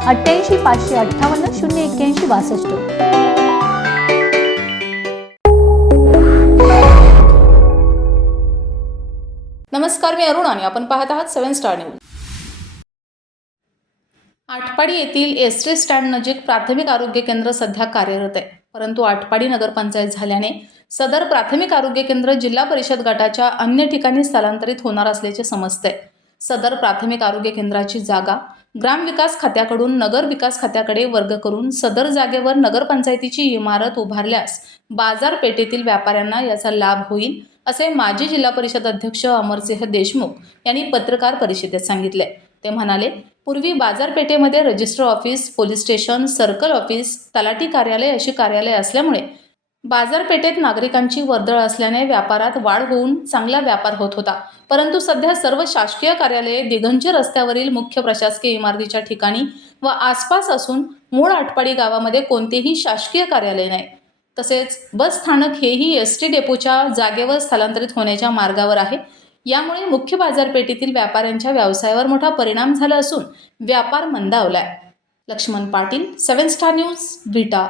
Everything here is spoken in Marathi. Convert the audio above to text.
अठ्ठ्याऐंशी पाचशे अठ्ठावन्न शून्य एक्क्याऐंशी बासष्ट. नमस्कार मी अरुण आणि आपण पाहत आहात सेवन स्टार न्यूज. आटपाडी येथील एस टी स्टँड नजीक प्राथमिक आरोग्य केंद्र सध्या कार्यरत आहे. परंतु आटपाडी नगरपंचायत झाल्याने सदर प्राथमिक आरोग्य केंद्र जिल्हा परिषद गटाच्या अन्य ठिकाणी स्थलांतरित होणार असल्याचे समजते सदर प्राथमिक आरोग्य केंद्राची जागा ग्रामविकास खात्याकडून नगर विकास खात्याकडे वर्ग करून सदर जागेवर नगरपंचायतीची इमारत उभारल्यास बाजारपेठेतील व्यापाऱ्यांना याचा लाभ होईल असे माजी जिल्हा परिषद अध्यक्ष अमरसिंह देशमुख यांनी पत्रकार परिषदेत सांगितले. ते म्हणाले पूर्वी बाजारपेठेमध्ये register office police station circle office तलाठी कार्यालय अशी कार्यालय असल्यामुळे बाजारपेठेत नागरिकांची वर्दळ असल्याने व्यापारात वाढ होऊन चांगला व्यापार होत होता. परंतु सध्या सर्व शासकीय कार्यालये दिगंजी रस्त्यावरील मुख्य प्रशासकीय इमारतीच्या ठिकाणी व आसपास असून मूळ आटपाडी गावामध्ये कोणतेही शासकीय कार्यालय नाही. तसेच बस स्थानक हेही एस टी डेपोच्या जागेवर स्थलांतरित होण्याच्या मार्गावर आहे. यामुळे मुख्य बाजारपेठेतील व्यापाऱ्यांच्या व्यवसायावर मोठा परिणाम झाला असून व्यापार मंदावलाय. Laxman Patil seven star news Vita